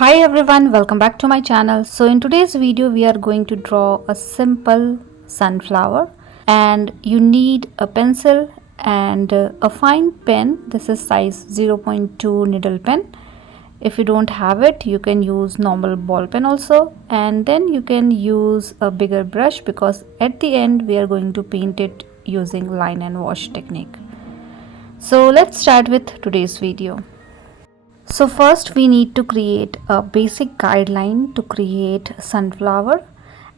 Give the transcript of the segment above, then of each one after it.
Hi everyone, welcome back to my channel. So in today's video we are going to draw a simple sunflower, and you need a pencil and a fine pen. This is size 0.2 needle pen. If you don't have it, you can use normal ball pen also, and then you can use a bigger brush because at the end we are going to paint it using line and wash technique. So let's start with today's video. So first we need to create a basic guideline to create sunflower,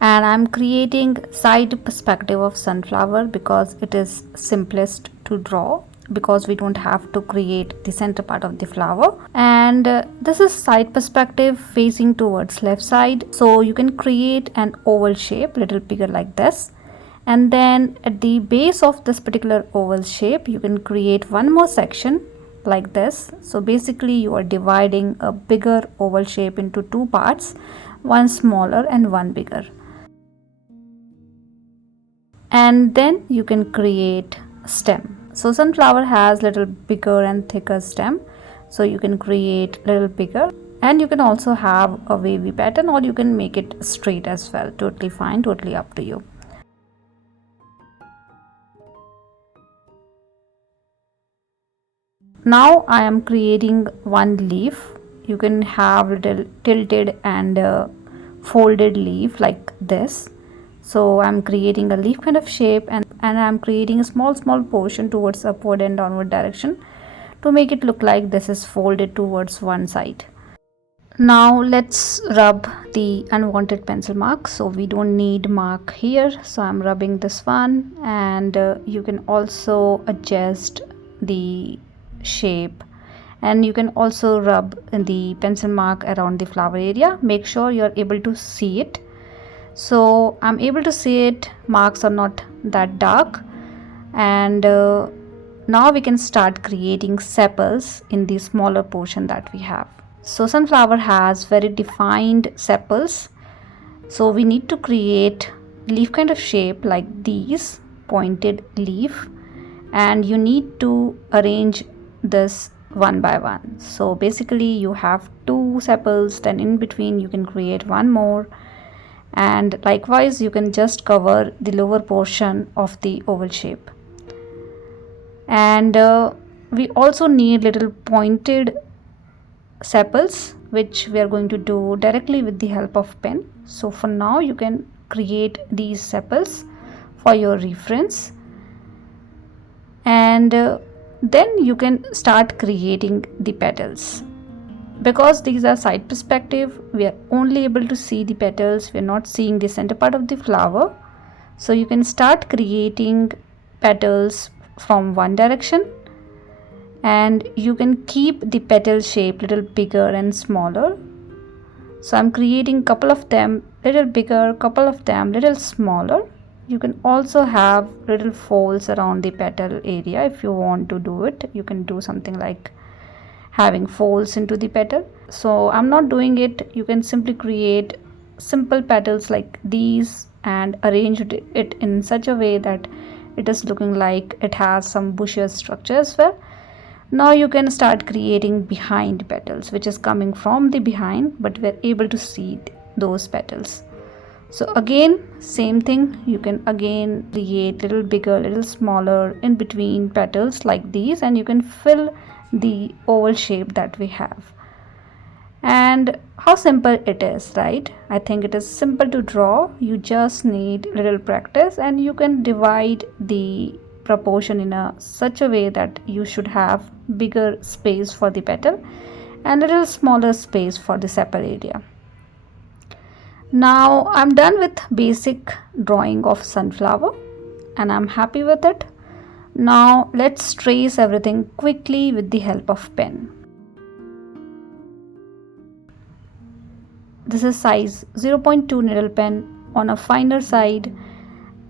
and I'm creating side perspective of sunflower because it is simplest to draw, because we don't have to create the center part of the flower. And this is side perspective facing towards left side, so you can create an oval shape little bigger like this, and then at the base of this particular oval shape you can create one more section like this. So basically you are dividing a bigger oval shape into two parts, one smaller and one bigger, and then you can create stem. So sunflower has little bigger and thicker stem, so you can create little bigger, and you can also have a wavy pattern or you can make it straight as well. Totally fine, totally up to you. Now I am creating one leaf. You can have little tilted and folded leaf like this. So I'm creating a leaf kind of shape, and I'm creating a small portion towards upward and downward direction to make it look like this is folded towards one side. Now let's rub the unwanted pencil mark. So we don't need mark here, so I'm rubbing this one, and you can also adjust the shape, and you can also rub the pencil mark around the flower area. Make sure you're able to see it. So I'm able to see it, marks are not that dark, and now we can start creating sepals in the smaller portion that we have. So sunflower has very defined sepals, so we need to create leaf kind of shape like these, pointed leaf, and you need to arrange this one by one. So basically you have two sepals, then in between you can create one more, and likewise you can just cover the lower portion of the oval shape. And we also need little pointed sepals, which we are going to do directly with the help of pen. So for now you can create these sepals for your reference, and then you can start creating the petals. Because these are side perspective, we are only able to see the petals, we are not seeing the center part of the flower. So you can start creating petals from one direction, and you can keep the petal shape little bigger and smaller. So I'm creating couple of them little bigger, couple of them little smaller. You can also have little folds around the petal area. If you want to do it, you can do something like having folds into the petal. So I'm not doing it. You can simply create simple petals like these and arrange it in such a way that it is looking like it has some bushes structure as well. Now you can start creating behind petals, which is coming from the behind, but we're able to see those petals. So again, same thing, you can again create little bigger, little smaller in between petals like these, and you can fill the oval shape that we have. And how simple it is, right? I think it is simple to draw. You just need little practice, and you can divide the proportion in such a way that you should have bigger space for the petal and little smaller space for the sepal area. Now I'm done with basic drawing of sunflower, and I'm happy with it. Now let's trace everything quickly with the help of pen. This is size 0.2 needle pen on a finer side,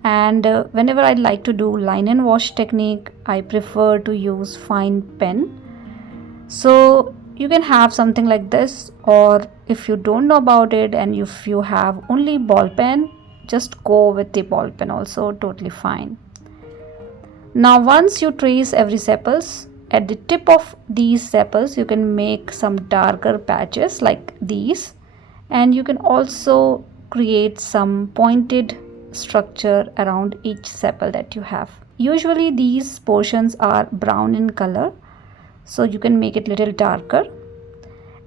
and whenever I like to do line and wash technique, I prefer to use fine pen. So you can have something like this, or if you don't know about it and if you have only ball pen, just go with the ball pen also, totally fine. Now once you trace every sepals, at the tip of these sepals you can make some darker patches like these, and you can also create some pointed structure around each sepal that you have. Usually these portions are brown in color, so you can make it little darker,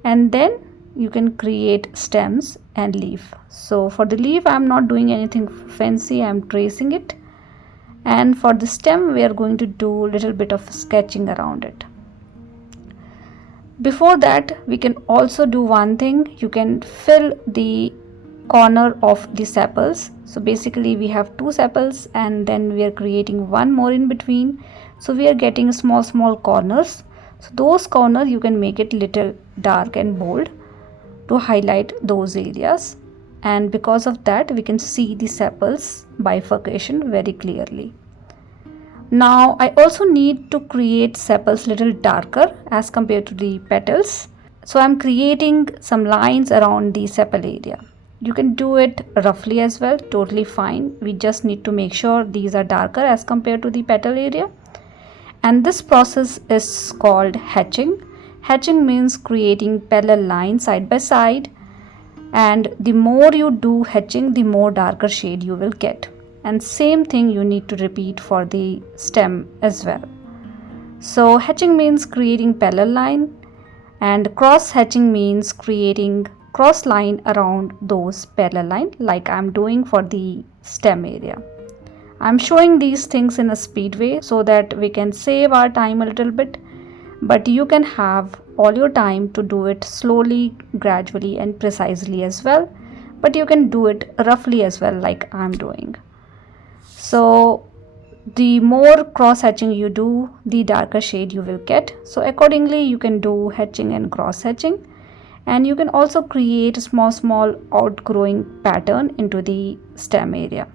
and then you can create stems and leaf. So for the leaf I'm not doing anything fancy, I'm tracing it, and for the stem we are going to do a little bit of sketching around it. Before that we can also do one thing, you can fill the corner of the sepals. So basically we have two sepals and then we are creating one more in between, so we are getting small corners. So those corners you can make it little dark and bold to highlight those areas, and because of that we can see the sepals bifurcation very clearly. Now I also need to create sepals little darker as compared to the petals, so I'm creating some lines around the sepal area. You can do it roughly as well, totally fine. We just need to make sure these are darker as compared to the petal area, and this process is called hatching. Hatching means creating parallel lines side by side, and the more you do hatching the more darker shade you will get, and same thing you need to repeat for the stem as well. So hatching means creating parallel line, and cross hatching means creating cross line around those parallel line like I'm doing for the stem area. I'm showing these things in a speed way so that we can save our time a little bit, but you can have all your time to do it slowly, gradually and precisely as well, but you can do it roughly as well like I'm doing. So the more cross hatching you do, the darker shade you will get. So accordingly you can do hatching and cross hatching, and you can also create a small outgrowing pattern into the stem area.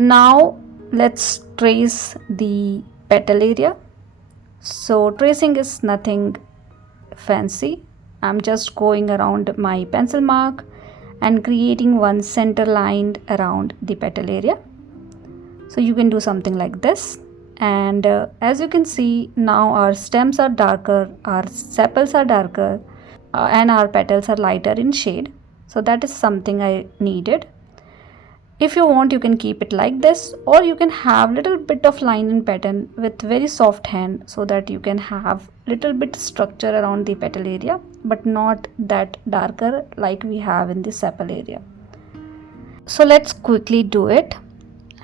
Now let's trace the petal area. So tracing is nothing fancy. I'm just going around my pencil mark and creating one center line around the petal area. So you can do something like this, and as you can see now our stems are darker, our sepals are darker, and our petals are lighter in shade. So that is something I needed. If you want you can keep it like this, or you can have little bit of line and pattern with very soft hand so that you can have little bit structure around the petal area, but not that darker like we have in the sepal area. So let's quickly do it,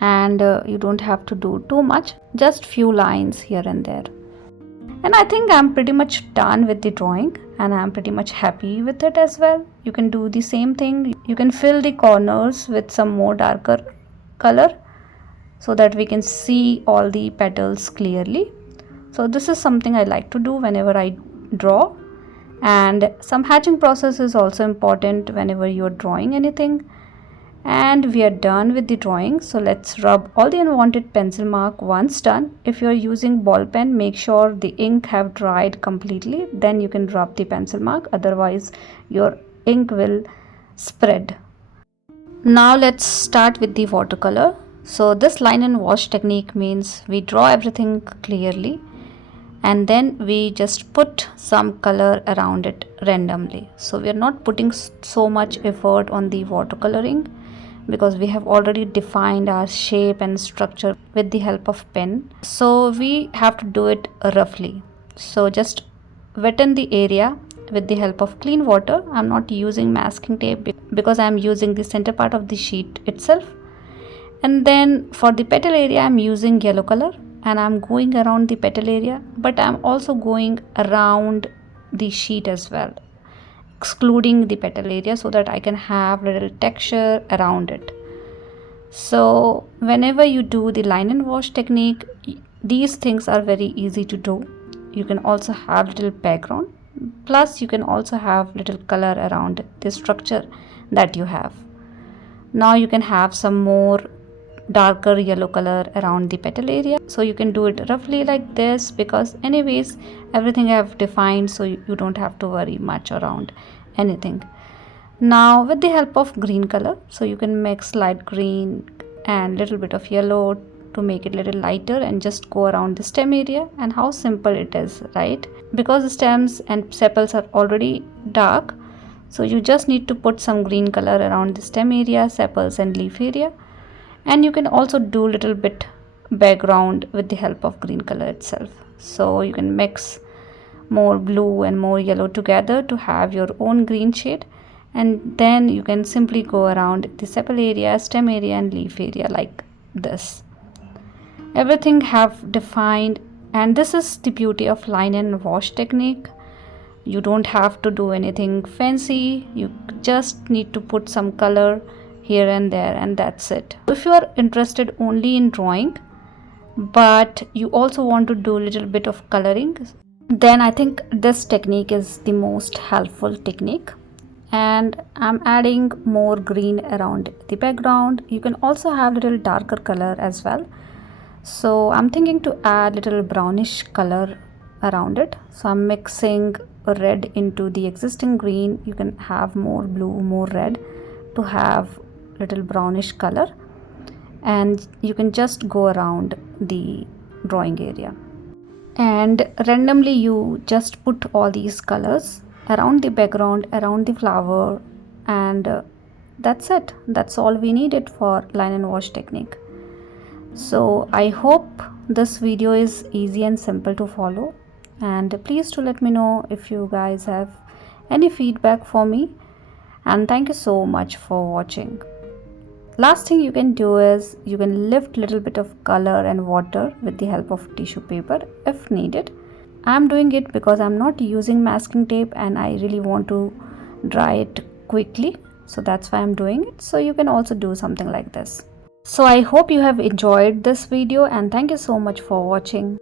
and you don't have to do too much, just few lines here and there. And I think I'm pretty much done with the drawing, and I'm pretty much happy with it as well. You can do the same thing. You can fill the corners with some more darker color so that we can see all the petals clearly. So this is something I like to do whenever I draw, and some hatching process is also important whenever you're drawing anything. And we are done with the drawing, so let's rub all the unwanted pencil mark once done. If you're using ball pen, make sure the ink have dried completely, then you can rub the pencil mark, otherwise your ink will spread. Now let's start with the watercolor. So this line and wash technique means we draw everything clearly and then we just put some color around it randomly. So we are not putting so much effort on the watercoloring because we have already defined our shape and structure with the help of pen. So we have to do it roughly. So just wetten the area with the help of clean water. I'm not using masking tape because I'm using the center part of the sheet itself. And then for the petal area I'm using yellow color and I'm going around the petal area, but I'm also going around the sheet as well, excluding the petal area so that I can have little texture around it. So whenever you do the line and wash technique, these things are very easy to do. You can also have little background, plus you can also have little color around the structure that you have. Now you can have some more darker yellow color around the petal area. So you can do it roughly like this, because anyways everything I have defined, so you don't have to worry much around anything. Now with the help of green color, so you can mix light green and little bit of yellow to make it a little lighter and just go around the stem area. And how simple it is, right? Because the stems and sepals are already dark, so you just need to put some green color around the stem area, sepals and leaf area. And you can also do little bit background with the help of green color itself. So you can mix more blue and more yellow together to have your own green shade, and then you can simply go around the sepal area, stem area and leaf area like this. Everything have defined, and this is the beauty of line and wash technique. You don't have to do anything fancy, you just need to put some color here and there, and that's it. If you are interested only in drawing but you also want to do a little bit of coloring, then I think this technique is the most helpful technique. And I'm adding more green around the background. You can also have little darker color as well. So I'm thinking to add little brownish color around it. So I'm mixing red into the existing green. You can have more blue, more red to have little brownish color, and you can just go around the drawing area. And randomly you just put all these colors around the background, around the flower, and that's it. That's all we needed for line and wash technique. So I hope this video is easy and simple to follow, and please do let me know if you guys have any feedback for me, and thank you so much for watching. Last thing you can do is you can lift little bit of color and water with the help of tissue paper if needed. I'm doing it because I'm not using masking tape and I really want to dry it quickly, so that's why I'm doing it. So you can also do something like this. So I hope you have enjoyed this video, and thank you so much for watching.